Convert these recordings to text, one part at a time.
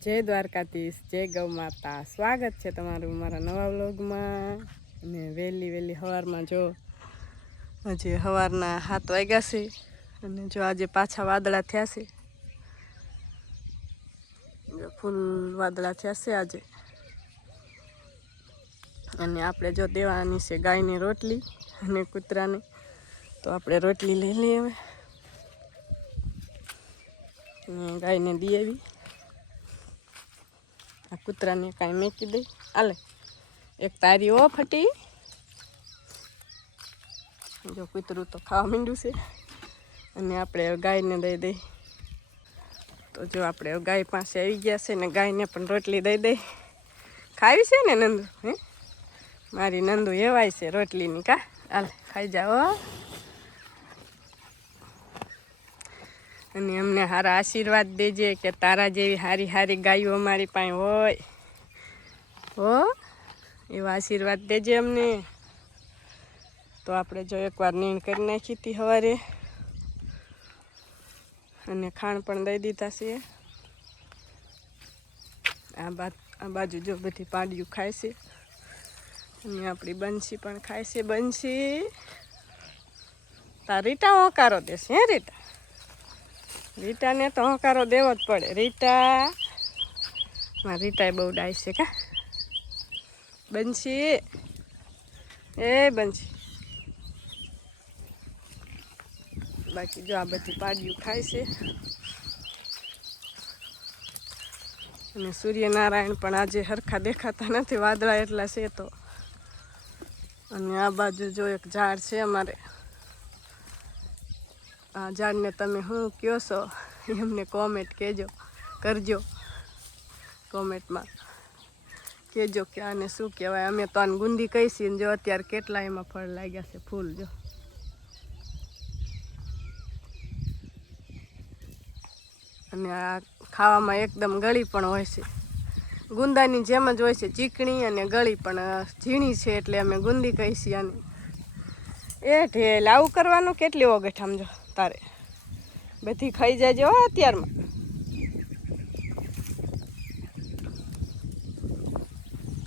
જય દ્વારકાધીશ, જય ગૌ માતા. સ્વાગત છે તમારું મારા નવા વ્લોગમાં. અને વહેલી સવારમાં જો હજી સવારના 7 વાગ્યા છે અને જો આજે પાછા વાદળા થયા છે. ફૂલ વાદળા થયા છે આજે. અને આપણે જો દેવાની છે ગાયની રોટલી અને કૂતરાને, તો આપણે રોટલી લઈ લઈએ હવે. ગાયને દી આવી, આ કૂતરાને કાંઈ મેકી દઈ. આલે એક તારી ઓ ફટી. જો કૂતરું તો ખાવા માંડ્યું છે અને આપણે ગાયને દઈ દઈ. તો જો આપણે ગાય પાસે આવી ગયા છે ને ગાયને પણ રોટલી દઈ દઈ. ખાવી છે ને નંદુ? હે મારી નંદુ એવાય છે રોટલીની. કા આલે ખાઈ જાઓ. અને અમને સારા આશીર્વાદ દેજે કે તારા જેવી સારી સારી ગાયો અમારી પાસે હોય હો, એવા આશીર્વાદ દેજે અમને. તો આપણે જો એકવાર નીણ કરી નાખી હતી સવારે અને ખાણ પણ દઈ દીધા છે. આ બાજુ જો બધી પાડીયું ખાય છે અને આપણી બંસી પણ ખાય છે. બંસી તાર રીટા હોકારો દેશે. હે રીટા? રીટાને તો હોકારો દેવો જ પડે. રીટા મારી રીટાએ બહુ ડાય છે. કા બંસી? એ બંસી. બાકી જો આ બધી પાડીયું ખાય છે. અને સૂર્યનારાયણ પણ આજે સરખા દેખાતા નથી, વાદળા એટલા છે તો. અને આ બાજુ જો એક ઝાડ છે અમારે. આ ઝાડને તમે શું કહો છો એમને કોમેન્ટ કરજો કોમેન્ટમાં કહેજો કે આને શું કહેવાય. અમે તો આને ગુંદી કહીશી ને જો અત્યારે કેટલા એમાં ફળ લાગ્યા છે, ફૂલ જો. અને આ ખાવામાં એકદમ ગળી પણ હોય છે, ગુંદાની જેમ જ હોય છે, ચીકણી અને ગળી પણ ઝીણી છે એટલે અમે ગુંદી કહીશી આને. એ ઢેલ આવું કરવાનું કેટલી વખત સમજો તારે. બધી ખાઈ જાયજો અત્યારમાં.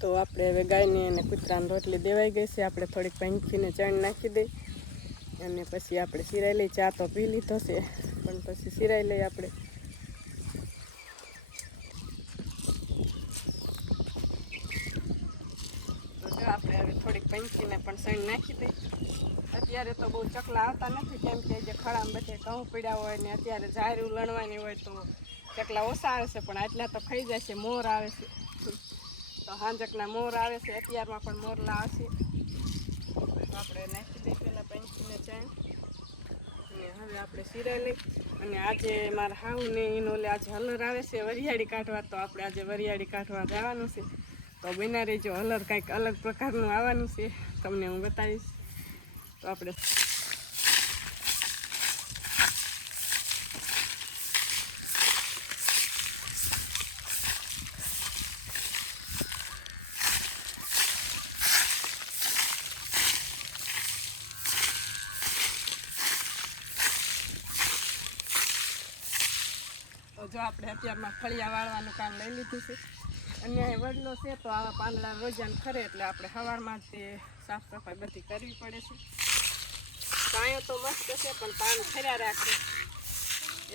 તો આપણે હવે ગાયને અને કૂતરાને રોટલી દેવાઈ ગઈ છે. આપણે થોડીક પંખીને ચણ નાખી દઈ અને પછી આપણે સિરાઈ લઈ. ચા તો પી લીધો છે પણ પછી સિરાઈ લઈ આપણે. આપણે હવે થોડીક પંખીને પણ સણ નાખી દઈ. અત્યારે તો બહુ ચકલા આવતા નથી કેમ કે જે ખડામાં બધે ઘઉં પીડ્યા હોય ને અત્યારે ઝાયરું લણવાની હોય તો ચકલા ઓછા આવે છે. પણ આટલા તો ખાઈ જાય છે. મોર આવે છે તો હાંજકના મોર આવે છે. અત્યારમાં પણ મોરલા આવશે તો આપણે નાખી દઈ પહેલાં પંખીને ચાય. અને હવે આપણે સિરાઈ લઈ. અને આજે મારા હાહુને એનો આજે હલર આવે છે વરિયાળી કાઢવા, તો આપણે આજે વરિયાળી કાઢવા જવાનું છે. તો બના રહેજો, હલર કંઈક અલગ પ્રકારનું આવવાનું છે, તમને હું બતાવીશ. તો આપણે જો આપણે અત્યારમાં ફળિયા વાળવાનું કામ લઈ લીધું છે. અને વડલો છે તો આવા પાંદડા રોજાને ખરે એટલે આપણે સવારમાં જ તે સાફ સફાઈ બધી કરવી પડે છે. પાયો તો મસ્ત છે પણ પાન ફર્યા રાખે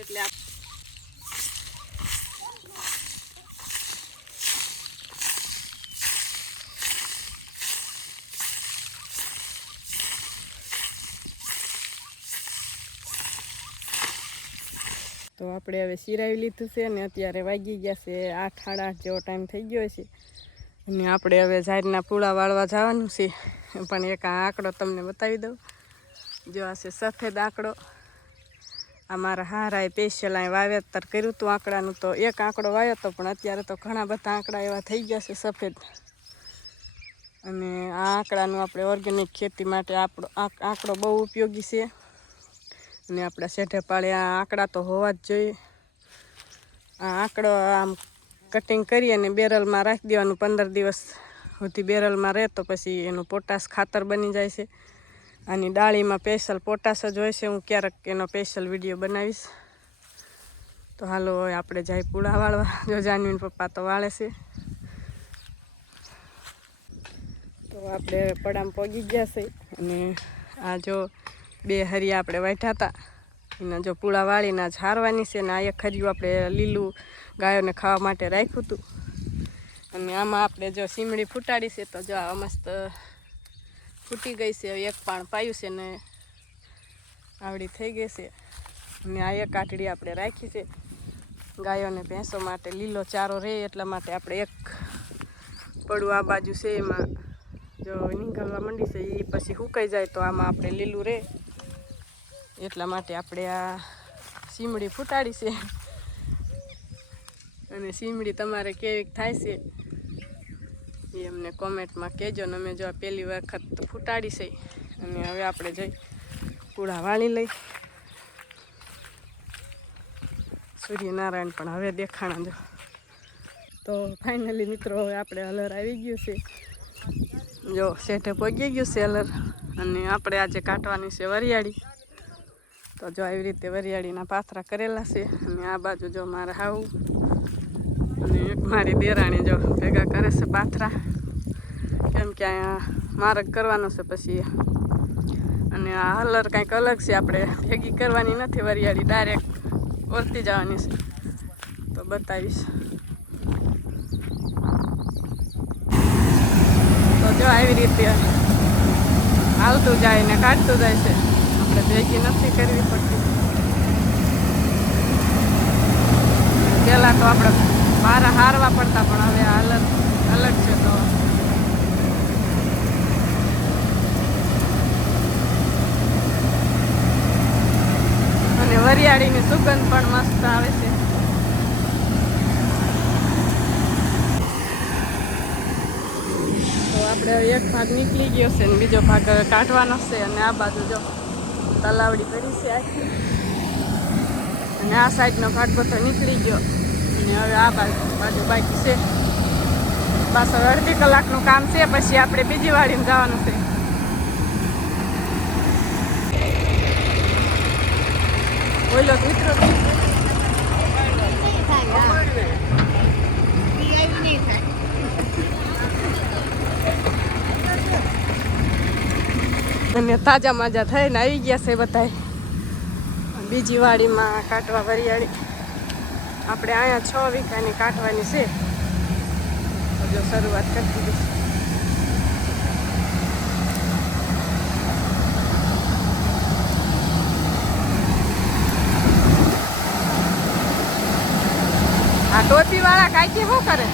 એટલે તો આપણે હવે સિરાવી લીધું છે. અને અત્યારે વાગી ગયા છે 8, સાડા 8 જેવો ટાઈમ થઈ ગયો છે. અને આપણે હવે ઝાડના પૂળા વાળવા જવાનું છે. પણ એક આ આંકડો તમને બતાવી દઉં. જો આ છે સફેદ આંકડો. આ મારા હારાએ સ્પેશિયલ અહીં વાવેતર કર્યું હતું આંકડાનું. તો એક આંકડો વાવ્યો હતો પણ અત્યારે તો ઘણા બધા આંકડા એવા થઈ ગયા છે સફેદ. અને આ આંકડાનું આપણે ઓર્ગેનિક ખેતી માટે આંકડો બહુ ઉપયોગી છે. અને આપણા શેઠે પાળે આ આંકડા તો હોવા જ જોઈએ. આ આંકડો આમ કટિંગ કરી અને બેરલમાં રાખી દેવાનું. 15 દિવસ સુધી બેરલમાં રહે તો પછી એનું પોટાશ ખાતર બની જાય છે. આની ડાળીમાં સ્પેશિયલ પોટાશ જ હોય છે. હું ક્યારેક એનો સ્પેશિયલ વિડીયો બનાવીશ. તો હાલો હવે આપણે જાય પૂળા વાળવા. જો જાનવીન પપ્પા તો વાળે છે. તો આપણે પડામાં પગી ગયા છે અને આ જો 2 હરિયા આપણે વાઢ્યા હતા એના જો પૂળા વાળીને ઝારવાની છે. ને આ એક હરિયું આપણે લીલું ગાયોને ખાવા માટે રાખ્યું હતું. અને આમાં આપણે જો સીમડી ફૂટાડી છે. તો જો આ મસ્ત ફૂટી ગઈ છે. એક પાણ પાયું છે ને આવડી થઈ ગઈ છે. અને આ એક આટડી આપણે રાખી છે ગાયોને ભેંસો માટે લીલો ચારો રહે એટલા માટે. આપણે એક પડું આ બાજુ છે એમાં જો નીકળવા માંડી છે. એ પછી સુકાઈ જાય તો આમાં આપણે લીલું રહે એટલા માટે આપણે આ સીમડી ફૂટાડી છે. અને સીમડી તમારે કેવી થાય છે એ અમને કોમેન્ટમાં કહેજો. ને અમે જો પહેલી વખત ફૂટાડી છે. અને હવે આપણે જઈ પૂળા વાળી લઈ. સૂર્યનારાયણ પણ હવે દેખાણા જો. તો ફાઇનલી મિત્રો હવે આપણે હલર આવી ગયું છે. જો શેઠે પહોંચી ગયું છે હલર. અને આપણે આજે કાઢવાની છે વરિયાળી. તો જો આવી રીતે વરિયાળીના પાથરા કરેલા છે. અને આ બાજુ જો મારા હાવું અને એક મારી દેરાણી જો ભેગા કરે છે પાથરા. કેમ કે અહીંયા માર્ગ કરવાનો છે પછી. અને આ હલર કંઈક અલગ છે. આપણે ભેગી કરવાની નથી વરિયાળી, ડાયરેક્ટ ઓરતી જવાની છે. તો બતાવીશ. તો જો આવી રીતે હાલતું જાય ને કાઢતું જાય છે. આપણે ભેગી નથી કરવી પડતી. પહેલાં તો આપણે બહાર હારવા પડતા પણ હવે હાલત અલગ છે. તો અને વરિયાળીની સુગંધ પણ મસ્ત આવે છે. તો આપણે એક ભાગ નીકળી ગયો છે ને બીજો ભાગ હવે કાઢવાનો છે. અને આ બાજુ જો તલાવડી પડી છે આખી. અને આ સાઈડનો ભાગ બધો નીકળી ગયો. અને હવે આ બાજુ બાકી છે. બસ હવે અડધી કલાકનું કામ છે. પછી આપણે બીજી વાડીમાં જવાનું છે. બોલો મિત્રો. અને તાજા માજા થઈને આવી ગયા છે બધા બીજી વાડીમાં કાઢવા વરિયાળી. આપણે અહીંયા 6 વીઘાની કાઢવાની છે. તો જો શરૂઆત કરી દીધી. આ ટોપીવાળા કાંઈ શું કરે?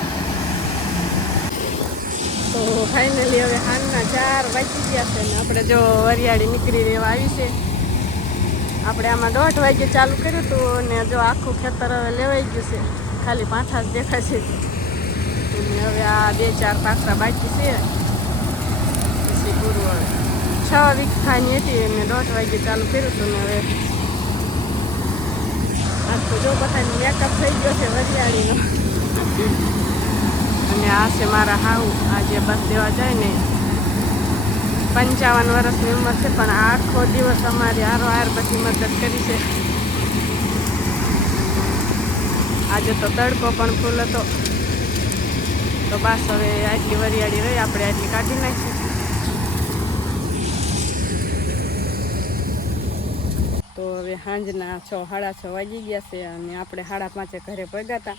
તો ફાઇનલી હવે સાંજના 4 વાગી ગયા છે ને આપણે જો વરિયાળી નીકળી રહેવા આવી છે. આપણે આમાં 1:30 વાગે ચાલુ કર્યું હતું ને જો આખું ખેતર હવે લેવાઈ ગયું છે. ખાલી પાથા જ દેખાય છે. અને હવે આ 2-4 પાથરા બાકી છે. પછી પૂરું હવે 6 વીઘાની હતી અને 1:30 વાગે ચાલુ કર્યું હતું. ને હવે આજ તો જો બધાને મેકઅપ થઈ ગયો છે વરિયાળીનો. અને આ છે મારા હાઉ. આજે બસ દેવા જાય ને 55 વર્ષની ઉંમર છે પણ આખો દિવસ અમારી હારો બધી મદદ કરી છે. આજે તો તડકો પણ ફૂલ હતો. તો બસ હવે આટલી વરિયાળી રહી આપણે આટલી કાઢી નાખીએ. તો હવે સાંજના 6-6:30 વાગી ગયા છે. અને આપણે 5:30 ઘરે પગ્યા હતા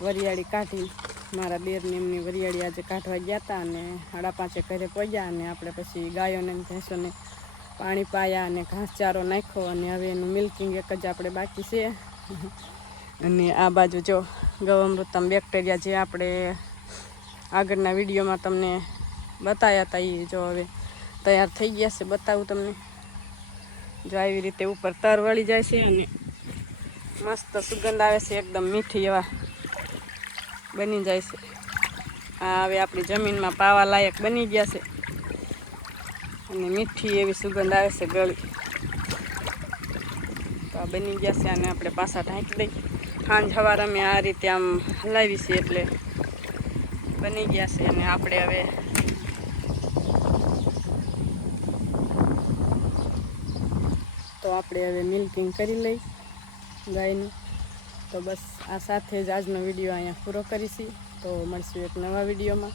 વરિયાળી કાઢી. મારા દેરની એમની વરિયાળી આજે કાઢવા ગયા હતા. અને 5:30 ઘરે પહોંચ્યા. અને આપણે પછી ગાયોને ભેંસોને પાણી પાયા અને ઘાસચારો નાખ્યો. અને હવે એનું મિલ્કિંગ એક જ આપણે બાકી છે. અને આ બાજુ જો ગૌઅમૃતમ બેક્ટેરિયા જે આપણે આગળના વિડીયોમાં તમને બતાવ્યા હતા એ જો હવે તૈયાર થઈ ગયા છે. બતાવું તમને. જો આવી રીતે ઉપર તર વળી જાય છે અને મસ્ત સુગંધ આવે છે. એકદમ મીઠી એવા બની જાય છે. આ હવે આપણી જમીનમાં પાવા લાયક બની ગયા છે. અને મીઠી એવી સુગંધ આવે છે ગળી. તો આ બની ગયા છે. અને આપણે પાછા ઢાંકી દઈ. સાંજ સવાર અમે આ રીતે આમ હલાવી છે એટલે બની ગયા છે. અને આપણે હવે તો આપણે હવે મિલ્કિંગ કરી લઈ ગાયનું. તો બસ આ સાથે જ આજનો વિડીયો અહીંયા પૂરો કરીશી. તો મળશું એક નવા વિડીયોમાં.